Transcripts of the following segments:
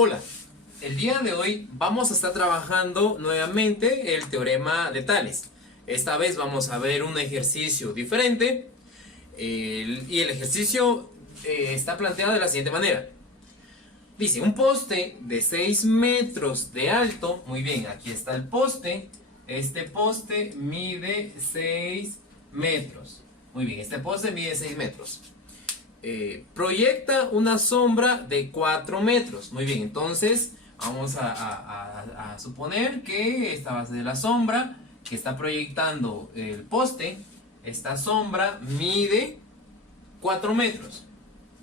Hola, el día de hoy vamos a estar trabajando nuevamente el teorema de Tales. Esta vez vamos a ver un ejercicio diferente y el ejercicio está planteado de la siguiente manera. Dice, un poste de 6 metros de alto, muy bien, aquí está el poste, este poste mide 6 metros, muy bien, este poste mide 6 metros. Proyecta una sombra de 4 metros. Muy bien, entonces vamos a suponer que esta va a ser la sombra que está proyectando el poste. Esta sombra mide 4 metros.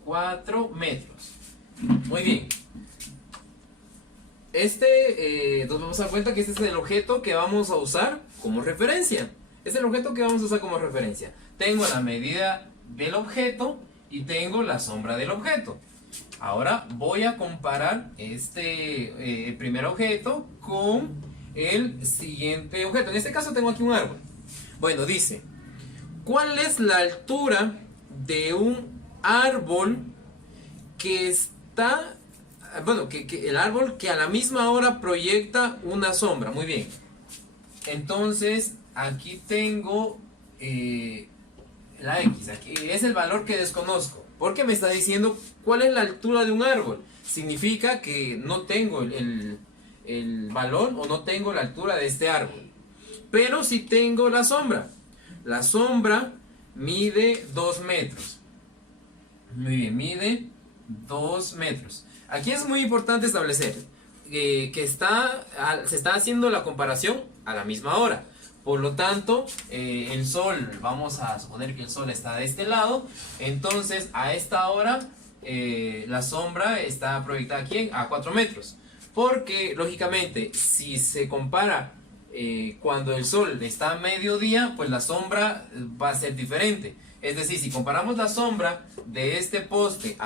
4 metros. Muy bien. Nos vamos a dar cuenta que este es el objeto que vamos a usar como referencia. Es el objeto que vamos a usar como referencia. Tengo la medida del objeto y tengo la sombra del objeto. Ahora voy a comparar el primer objeto con el siguiente objeto. En este caso tengo aquí un árbol. Bueno, dice, ¿cuál es la altura de un árbol que está, que el árbol que a la misma hora proyecta una sombra? Muy bien. Entonces, aquí tengo la X, aquí es el valor que desconozco, porque me está diciendo cuál es la altura de un árbol. Significa que no tengo el valor o no tengo la altura de este árbol, pero sí tengo la sombra. La sombra mide 2 metros. Muy bien, mide 2 metros. Aquí es muy importante establecer que se está haciendo la comparación a la misma hora. Por lo tanto, el sol, vamos a suponer que el sol está de este lado. Entonces, a esta hora, la sombra está proyectada aquí a 4 metros. Porque, lógicamente, si se compara cuando el sol está a mediodía, pues la sombra va a ser diferente. Es decir, si comparamos la sombra de este poste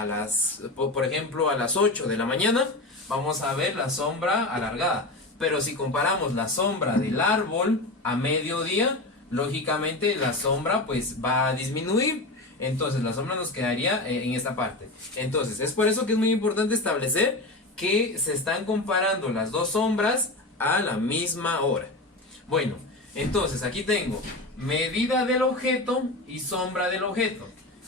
por ejemplo, a las 8 de la mañana, vamos a ver la sombra alargada. Pero si comparamos la sombra del árbol a mediodía, lógicamente la sombra pues va a disminuir. Entonces la sombra nos quedaría en esta parte. Entonces es por eso que es muy importante establecer que se están comparando las dos sombras a la misma hora. Bueno, entonces aquí tengo medida del objeto y sombra del objeto.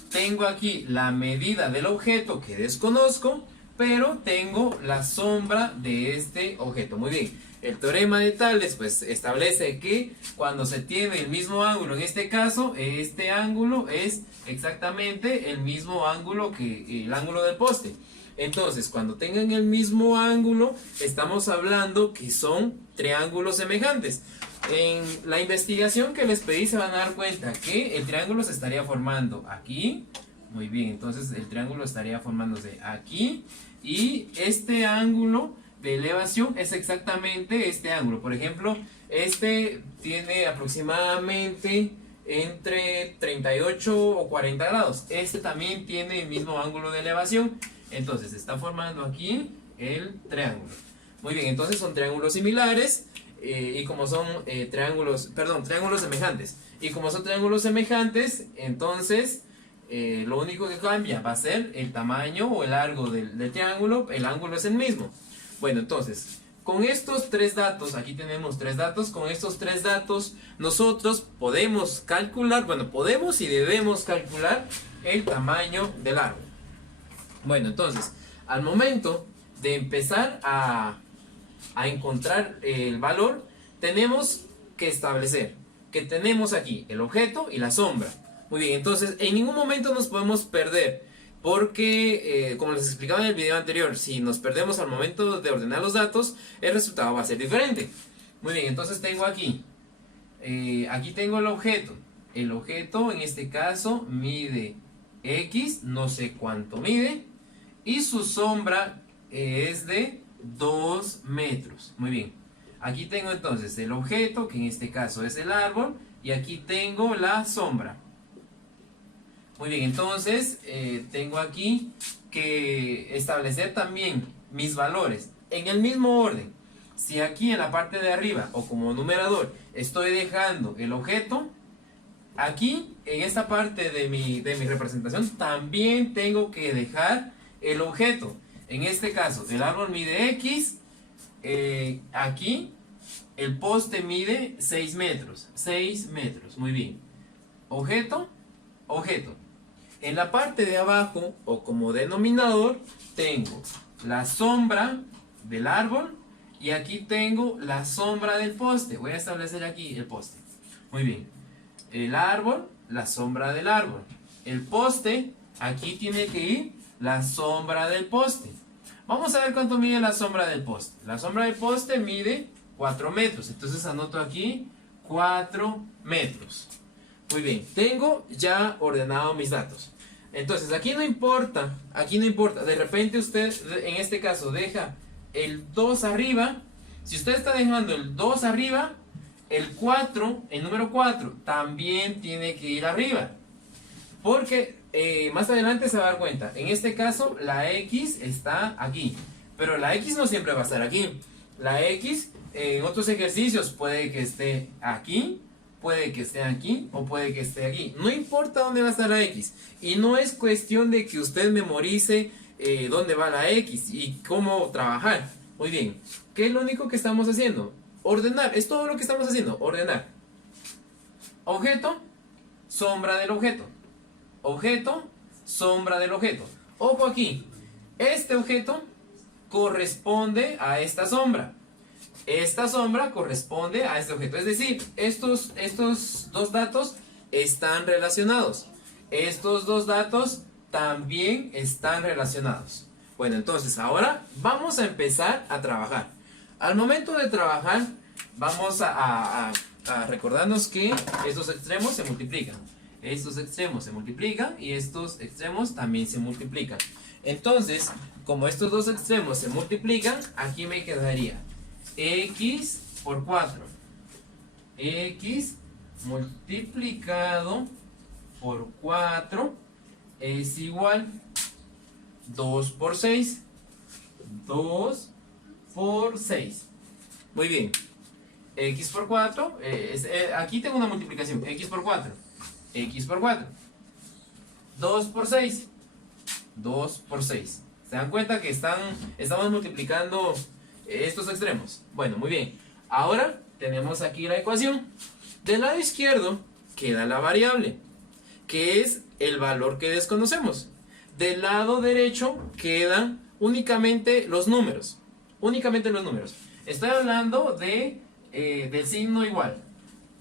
Tengo aquí la medida del objeto que desconozco, pero tengo la sombra de este objeto. Muy bien, el teorema de Tales pues establece que cuando se tiene el mismo ángulo, en este caso, este ángulo es exactamente el mismo ángulo que el ángulo del poste. Entonces, cuando tengan el mismo ángulo, estamos hablando que son triángulos semejantes. En la investigación que les pedí se van a dar cuenta que el triángulo se estaría formando aquí. Muy bien, entonces el triángulo estaría formándose aquí. Y este ángulo de elevación es exactamente este ángulo. Por ejemplo, este tiene aproximadamente entre 38 o 40 grados. Este también tiene el mismo ángulo de elevación. Entonces se está formando aquí el triángulo. Muy bien, entonces son triángulos similares y como son triángulos semejantes. Y como son triángulos semejantes, entonces lo único que cambia va a ser el tamaño o el largo del triángulo. El ángulo es el mismo. Bueno, entonces, con estos tres datos, aquí tenemos tres datos. Con estos tres datos nosotros podemos calcular, podemos y debemos calcular el tamaño del árbol. Bueno, entonces, al momento de empezar a encontrar el valor, tenemos que establecer que tenemos aquí el objeto y la sombra. Muy bien, entonces en ningún momento nos podemos perder, porque como les explicaba en el video anterior, si nos perdemos al momento de ordenar los datos, el resultado va a ser diferente. Muy bien, entonces tengo aquí tengo el objeto. El objeto en este caso mide X, no sé cuánto mide, y su sombra es de 2 metros. Muy bien, aquí tengo entonces el objeto, que en este caso es el árbol, y aquí tengo la sombra. Muy bien, entonces tengo aquí que establecer también mis valores en el mismo orden. Si aquí en la parte de arriba o como numerador estoy dejando el objeto, aquí en esta parte de mi representación también tengo que dejar el objeto. En este caso, el árbol mide X. Aquí el poste mide 6 metros. 6 metros, muy bien. Objeto, objeto. En la parte de abajo, o como denominador, tengo la sombra del árbol y aquí tengo la sombra del poste. Voy a establecer aquí el poste. Muy bien. El árbol, la sombra del árbol. El poste, aquí tiene que ir la sombra del poste. Vamos a ver cuánto mide la sombra del poste. La sombra del poste mide 4 metros. Entonces anoto aquí 4 metros. Muy bien, tengo ya ordenado mis datos. Entonces aquí no importa, de repente usted en este caso deja el 2 arriba. Si usted está dejando el 2 arriba, el 4, el número 4 también tiene que ir arriba. Porque más adelante se va a dar cuenta, en este caso la X está aquí, pero la X no siempre va a estar aquí. La X en otros ejercicios puede que esté aquí, puede que esté aquí o puede que esté aquí. No importa dónde va a estar la X. Y no es cuestión de que usted memorice dónde va la X y cómo trabajar. Muy bien, ¿qué es lo único que estamos haciendo? Ordenar, es todo lo que estamos haciendo, ordenar. Objeto, sombra del objeto. Objeto, sombra del objeto. Ojo aquí, este objeto corresponde a esta sombra. Esta sombra corresponde a este objeto. Es decir, estos dos datos están relacionados. Estos dos datos también están relacionados. Bueno, entonces ahora vamos a empezar a trabajar. Al momento de trabajar, vamos a recordarnos que estos extremos se multiplican. Estos extremos se multiplican y estos extremos también se multiplican. Entonces, como estos dos extremos se multiplican, aquí me quedaría X por 4. X multiplicado por 4 es igual 2 por 6. 2 por 6. Muy bien. X por 4. Aquí tengo una multiplicación. X por 4. X por 4. 2 por 6. 2 por 6. ¿Se dan cuenta que estamos multiplicando estos extremos? Bueno, muy bien. Ahora tenemos aquí la ecuación. Del lado izquierdo queda la variable, que es el valor que desconocemos. Del lado derecho quedan únicamente los números. Únicamente los números. Estoy hablando del signo igual.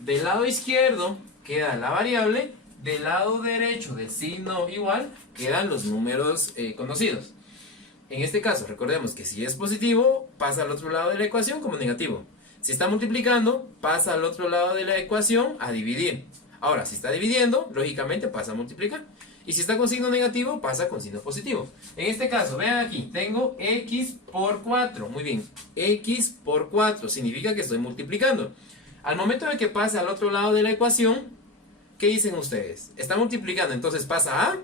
Del lado izquierdo queda la variable. Del lado derecho del signo igual quedan los números conocidos. En este caso, recordemos que si es positivo, pasa al otro lado de la ecuación como negativo. Si está multiplicando, pasa al otro lado de la ecuación a dividir. Ahora, si está dividiendo, lógicamente pasa a multiplicar. Y si está con signo negativo, pasa con signo positivo. En este caso, vean aquí, tengo X por 4. Muy bien, X por 4 significa que estoy multiplicando. Al momento de que pase al otro lado de la ecuación, ¿qué dicen ustedes? Está multiplicando, entonces pasa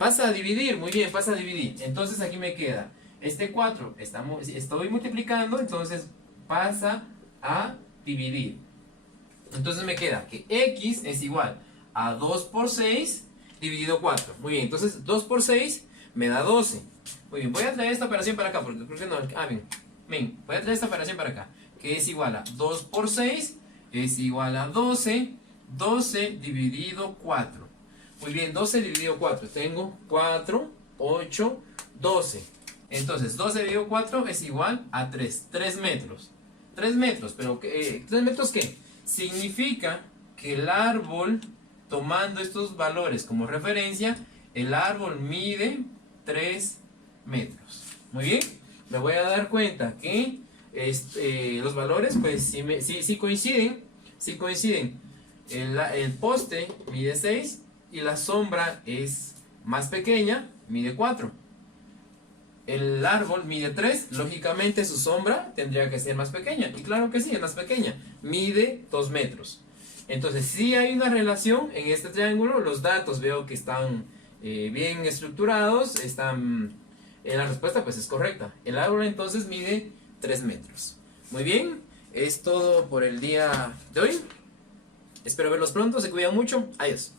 a dividir. Muy bien, pasa a dividir. Entonces aquí me queda este 4. Estoy multiplicando, entonces pasa a dividir. Entonces me queda que X es igual a 2 por 6 dividido 4. Muy bien, entonces 2 por 6 me da 12. Muy bien, voy a traer esta operación para acá porque creo que no. Bien, voy a traer esta operación para acá, que es igual a 2 por 6 es igual a 12. 12 dividido 4. Muy bien, 12 dividido 4. Tengo 4, 8, 12. Entonces, 12 dividido 4 es igual a 3. 3 metros. 3 metros, pero ¿3 metros qué? Significa que el árbol, tomando estos valores como referencia, el árbol mide 3 metros. Muy bien, me voy a dar cuenta que los valores, pues, sí coinciden. Sí coinciden. El poste mide 6 y la sombra es más pequeña, mide 4. El árbol mide 3, lógicamente su sombra tendría que ser más pequeña. Y claro que sí, es más pequeña, mide 2 metros. Entonces sí hay una relación en este triángulo. Los datos veo que están bien estructurados. La respuesta pues es correcta. El árbol entonces mide 3 metros. Muy bien, es todo por el día de hoy. Espero verlos pronto, se cuidan mucho. Adiós.